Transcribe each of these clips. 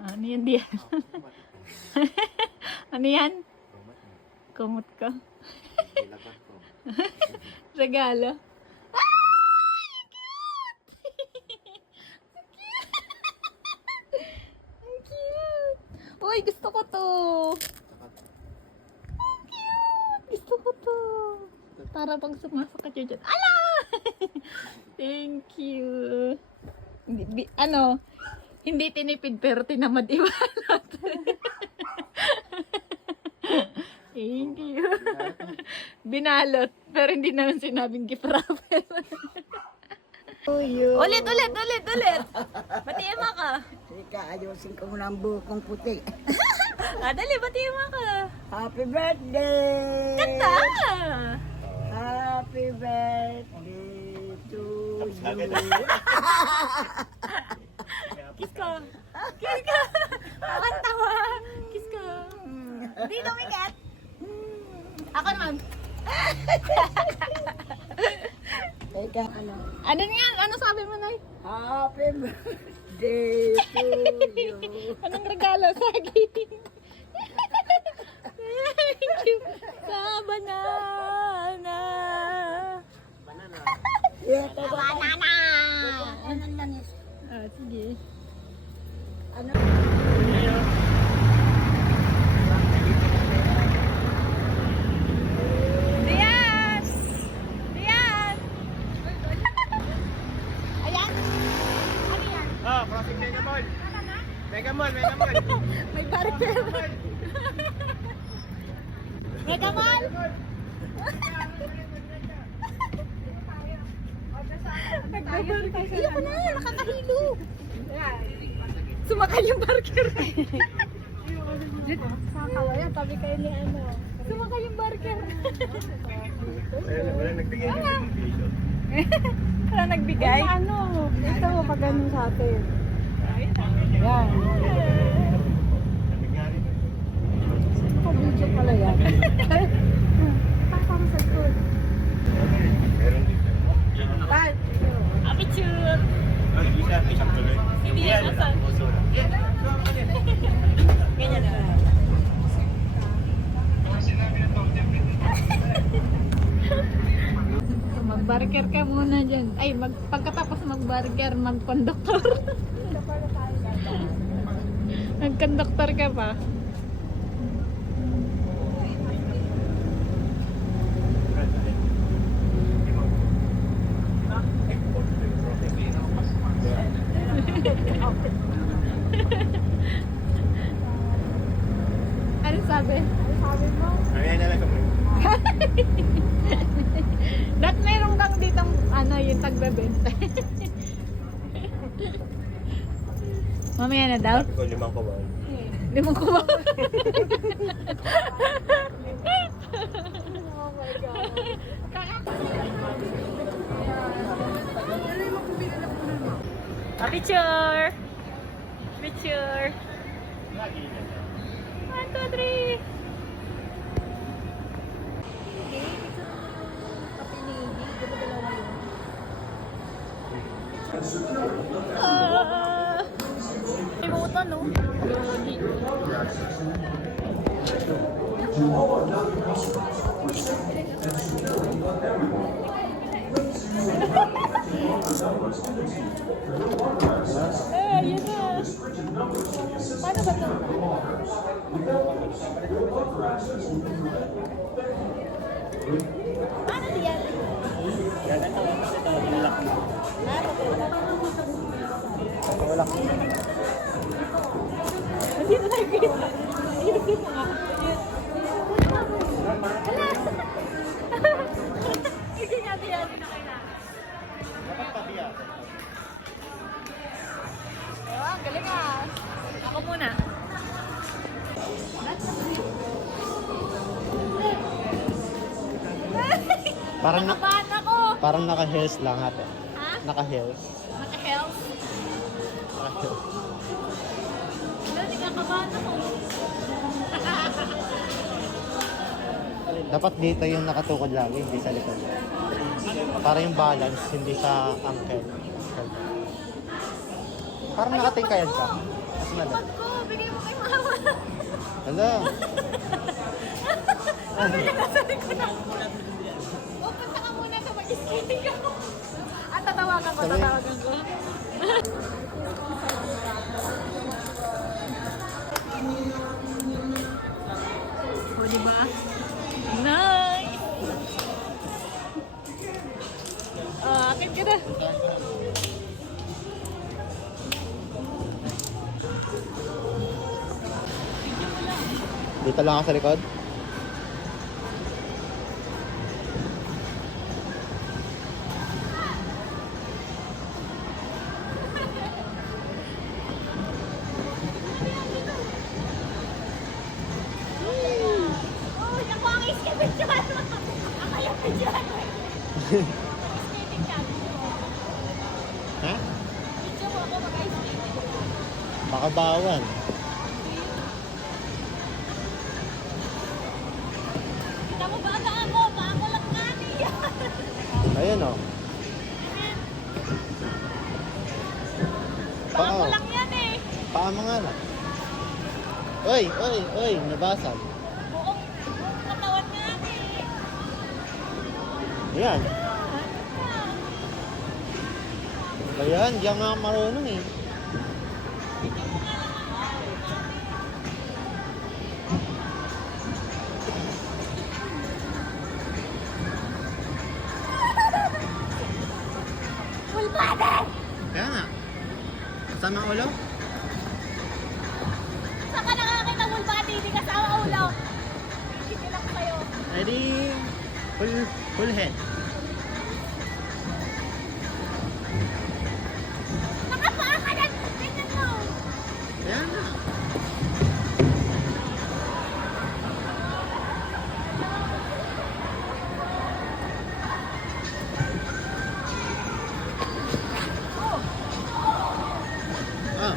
Ano yan diyan? Ano yan? Kumot ko. Regalo. Ang cute! Uy, gusto ko to! Ang cute! Gusto ko to! Para pag sumasakit yun dyan. Ala! Thank you! Hindi tinipid pero tinamad ibalot. Thank you. Binalot pero hindi naman sinabing gift wrapper. Ulit! Batiin mo ka. Ika, ayusin ko muna ang bukong puti. Dali, batiin mo ka. Happy birthday! Kanta! Happy birthday to you. Kiss ko. Kiss ko. Kanta mo. Kiss ko. Hindi lumikat. Ako naman. Teka, ano? Ano nga? Ano sabi mo, Nay? Happy birthday to you. Anong regalo? Saging. Thank you. Sa banana. Yeah, Banana. ano lang is? Sige. Ano? Diaz! Diaz! Ayan. Ano yan? Crossing Mega Mall. Mega Mall. May barker. Mega Mall! Nagbabarker. Iyo ko na, nakakahilo. Sumakay yung barker. Kakawaya, tabi kayo ni ano. Sumakay yung barker. Wala nagbigay ng invitation. Wala nagbigay? Ano? Ito, pag ganun sa atin. Yan. Video pala yan. Parang sa school. Meron dito. Bye. Picture! Isang tuloy. Hindi yan kasal. Ganyan na. Mag-burger ka muna dyan. Ay, pagkatapos mag-burger, mag-conductor. Mag-conductor ka pa. Ano sabi? Ayan na lang kami. Dat meron kang ditong yung tagbebenta. Mamaya na daw? Sabi ko 5 ko ba? Limang kuha. Oh my God. Picture! Picture! 1, 2, 3! Limutan, no? Yun na. Paano ba ito? Paano diyan? Yan ito. Ito. Tulak mo. Tulak mo. Hindi na nakikita. Ayusin mo nga. Hindi natin yan na kailangan. Dapat tabi yan. Oh, galing ah. Ako muna. Parang Nakabahan ako. parang naka-heels lang ate. Ha? Naka-heels. Naka-health. Naka-heels. Hindi nakabahan ako. Dapat dito yung nakatukod lagi, hindi sa likod. Para yung balance, hindi sa ankle. Parang nakatingkayan ka. madam. Bag ko, bigay mo kay mama. Hala. Pabili na sa likod ako. O, punta ka muna sa mag-skating ako. At tatawagan ko, Sabi. tatawagan ko. O, diba? Nice! Akin ka na. Dito lang ako sa likod. Oh, naku, ang iskipin dyan. Ang kalapit dyan. Skating ka. Ha? Video mo ako mag-ice-skating. Baka bawal. Kita mo ba ang ako? Bago lang nga niya. Ayun oh. Bago Paa. lang yan eh. Paa mo nga na. Oy, nabasag. Buong katawan nga eh. Ayan. Ayan, diyan nga marunong eh. Pulpade! Kaya nga. Kasama ang ulo? Saan ka nakakita pulpade? Hindi kasama ulo. Hindi lang kayo. Ready? Full head. Nakapaa ka na! Tingnan mo! Kaya nga. Ah.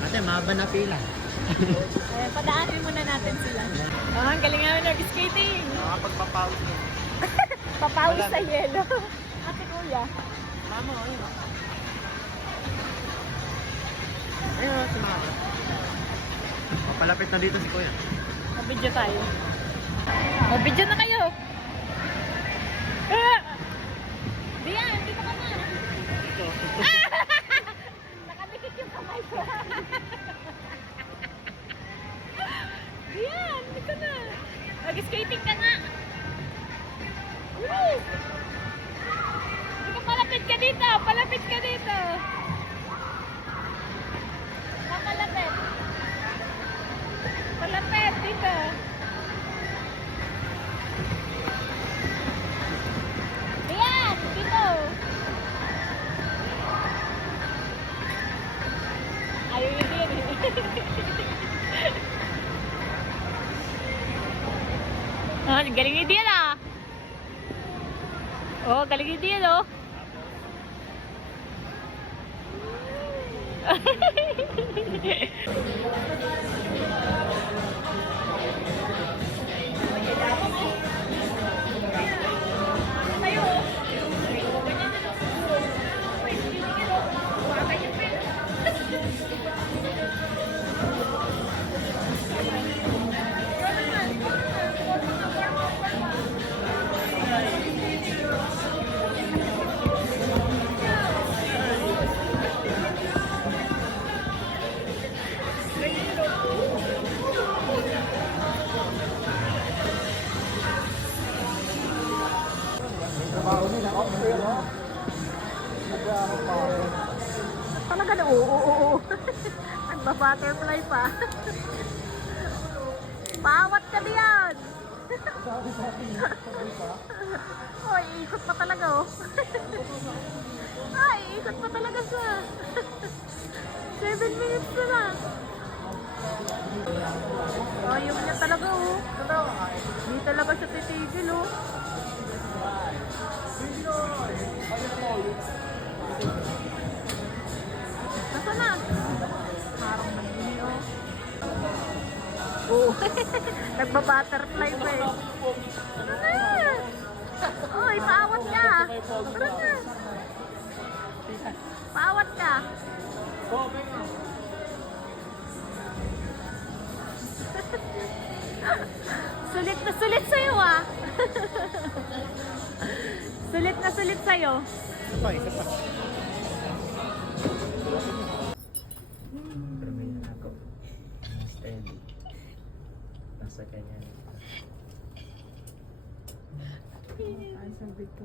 Ate, mahaba na pila. Padaanin muna natin sila. Ang galing namin nag-skating. Nakapagpapawis ko. Papawis Wala. sa yelo. Ate kuya. Mama, ayun. Ayun, si mama. Papalapit na dito si kuya. Mabidyo tayo. Mabidyo na kayo. Ah! Diyan, dito ka na. Ito. Nakadikit yung kamay ko. Diyan, dito na. Mag-skating ka nga. Woo! Dito, palapit ka dito. Palapit ka dito. Palapit. Palapit dito. Diyan, dito. Ayaw yun din eh. Ah, galing ni Dian ah. Oh, galing ni Dian oh. Tayo. Talaga na, oo. Nagba-butterfly pa. Pawat ka diyan! Oh, iikot pa talaga oh. Ay, iikot pa talaga siya. 7 minutes na lang. Oh, yung niya talaga oh. Hindi talaga siya titigil oh. Nasaan na? Parang nagdini oh. Oh, nagba-butterfly pa eh. Ano na? Oy, paawat ka. Tara na. Sulit na sulit sa'yo ah. Sulit na sulit sa'yo. Isa pa, isa pa. Pero may ako. Steady. Nasa kanya. Ay, sabi ko.